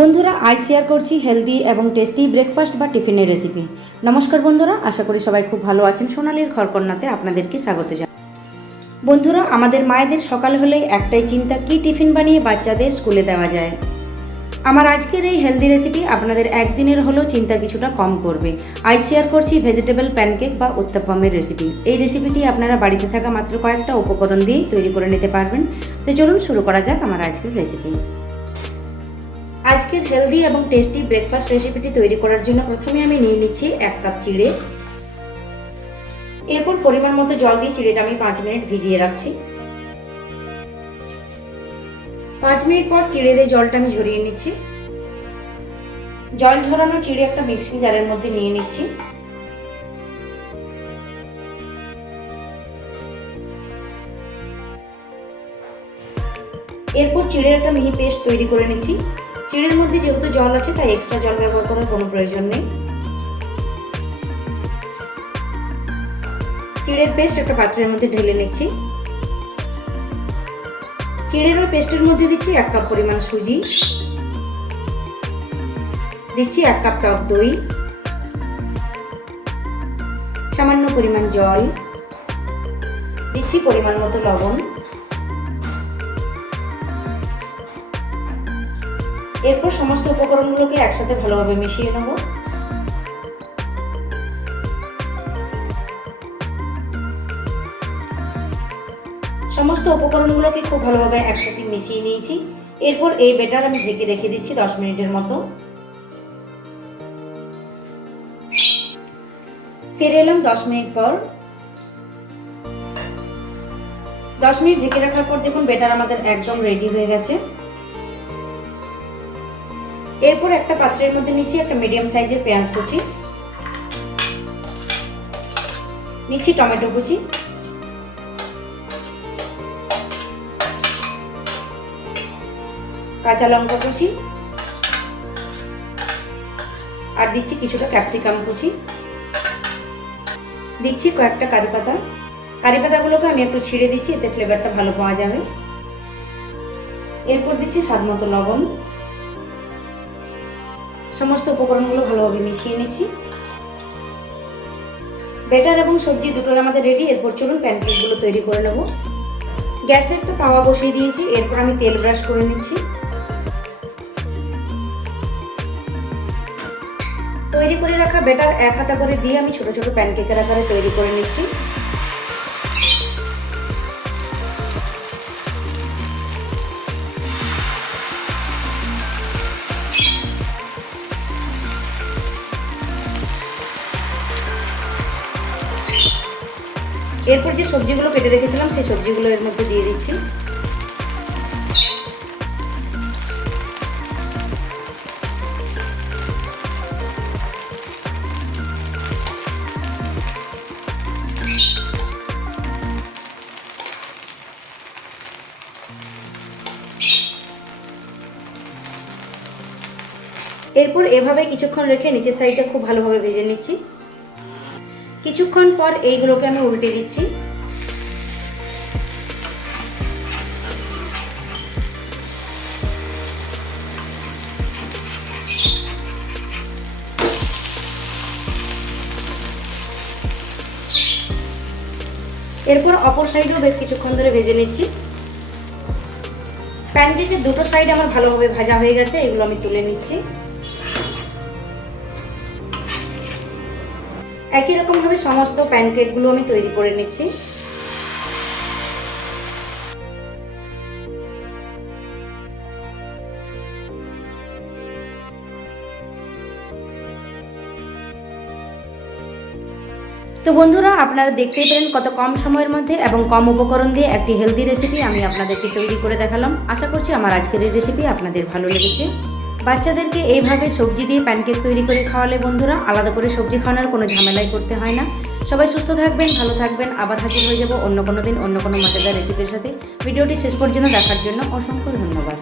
বন্ধুরা আজ শেয়ার করছি হেলদি এবং টেস্টি ব্রেকফাস্ট বা টিফিনের রেসিপি। নমস্কার বন্ধুরা, আশা করি সবাই খুব ভালো আছেন। সোনালীর ঘরকন্যাতে আপনাদেরকে স্বাগত জানাই। বন্ধুরা, আমাদের মায়েদের সকাল হলেই একটাই চিন্তা, কি টিফিন বানিয়ে বাচ্চাদের স্কুলে দেওয়া যায়। আমার আজকের এই হেলদি রেসিপি আপনাদের একদিনের হলেও চিন্তা কিছুটা কম করবে। আজ শেয়ার করছি ভেজিটেবল প্যানকেক বা উত্তাপ্পামের রেসিপি। এই রেসিপিটি আপনারা বাড়িতে থাকা মাত্র কয়েকটা উপকরণ দিয়েই তৈরি করে নিতে পারবেন। তো চলুন শুরু করা যাক আমার আজকের রেসিপি। আজকের হেলদি এবং টেস্টি ব্রেকফাস্ট রেসিপিটি তৈরি করার জন্য প্রথমে আমি নিয়ে নিচ্ছি 1 কাপ চিড়ে। এরপর পরিমাণ মতো জল দিয়ে চিড়েটা আমি 5 মিনিট ভিজিয়ে রাখছি। 5 মিনিট পর চিড়ের এই জলটা আমি ঝরিয়ে নিচ্ছি। জল ঝরানো চিড়ে একটা মিক্সিং জারের মধ্যে নিয়ে নিচ্ছি। এরপর চিড়ের একটা মিহি পেস্ট তৈরি করে নিচ্ছি। চিড়ের মধ্যে যেহেতু জল আছে তাই এক্সট্রা জল ব্যবহার করার কোনো প্রয়োজন নেই। চিড়ের পেস্ট একটা পাত্রের মধ্যে ঢেলে নিচ্ছি। চিড়ের ওই পেস্টের মধ্যে দিচ্ছি 1 কাপ পরিমাণ সুজি, দিচ্ছি 1 কাপ টক দই, সামান্য পরিমাণ জল, দিচ্ছি পরিমাণ মতো লবণ। এরপর সমস্ত উপকরণগুলোকে একসাথে ভালোভাবে মিশিয়ে নেব। সমস্ত উপকরণগুলোকে খুব ভালোভাবে একসাথে মিশিয়ে নিয়েছি। এরপর এই ব্যাটার আমি ঢেকে রেখে দিচ্ছি 10 মিনিটের মতো। ফিরে এলাম 10 মিনিট পর। 10 মিনিট ঢেকে রাখার পর দেখুন ব্যাটার আমাদের একদম রেডি হয়ে গেছে। এরপর একটা পাত্রের মধ্যে নিচ্ছি একটা মিডিয়াম সাইজের পেঁয়াজ কুচি, নিচ্ছি টমেটো কুচি, কাঁচা লঙ্কা কুচি, আর দিচ্ছি কিছুটা ক্যাপসিকাম কুচি, দিচ্ছি কয়েকটা কারি পাতা। কারি পাতাগুলোকে আমি একটু ছিঁড়ে দিচ্ছি, এতে ফ্লেভারটা ভালো পাওয়া যাবে। এরপর দিচ্ছি স্বাদ মতো লবণ। সমস্ত উপকরণগুলো ভালোভাবে মিশিয়ে নিচ্ছি। ব্যাটার এবং সবজি দুটোর আমাদের রেডি। এরপর চলুন প্যানকেকগুলো তৈরি করে নেব। গ্যাসে একটা তাওয়া বসিয়ে দিয়েছি। এরপর আমি তেল ব্রাশ করে নিচ্ছি। তৈরি করে রাখা ব্যাটার এক হাতা করে দিয়ে আমি ছোট ছোট প্যানকেকের আকারে তৈরি করে নিচ্ছি। এরপর যে সবজিগুলো কেটে রেখেছিলাম সেই সবজিগুলো এর মধ্যে দিয়ে দিচ্ছি। এরপর এভাবে কিছুক্ষণ রেখে নিচের সাইডটা খুব ভালোভাবে ভেজে নিচ্ছি। কিছুক্ষণ পর এইগুলোকে আমি উল্টে দিচ্ছি। এরপর অপর সাইডেও বেশ কিছুক্ষণ ধরে ভেজে নিচ্ছি। প্যানকেকের দুটো সাইড আমার ভালোভাবে ভাজা হয়ে গেছে। এগুলো আমি তুলে নিচ্ছি। একই রকম ভাবে সমস্ত প্যানকেকগুলো আমি তৈরি করে নিচ্ছি। তো বন্ধুরা, আপনারা দেখতেই পেলেন কত কম সময়ের মধ্যে এবং কম উপকরণ দিয়ে একটি হেলদি রেসিপি আমি আপনাদেরকে তৈরি করে দেখালাম। আশা করছি আমার আজকের এই রেসিপি আপনাদের ভালো লেগেছে। বাচ্চাদেরকে এইভাবে সবজি দিয়ে প্যানকেক তৈরি করে খাওয়ালে বন্ধুরা আলাদা করে সবজি খাওয়ানোর কোনো ঝামেলাই করতে হয় না। সবাই সুস্থ থাকবেন, ভালো থাকবেন। আবার হাজির হয়ে যাব অন্য কোনো দিন অন্য কোনো মজাদার রেসিপির সাথে। ভিডিওটি শেষ পর্যন্ত দেখার জন্য অসংখ্য ধন্যবাদ।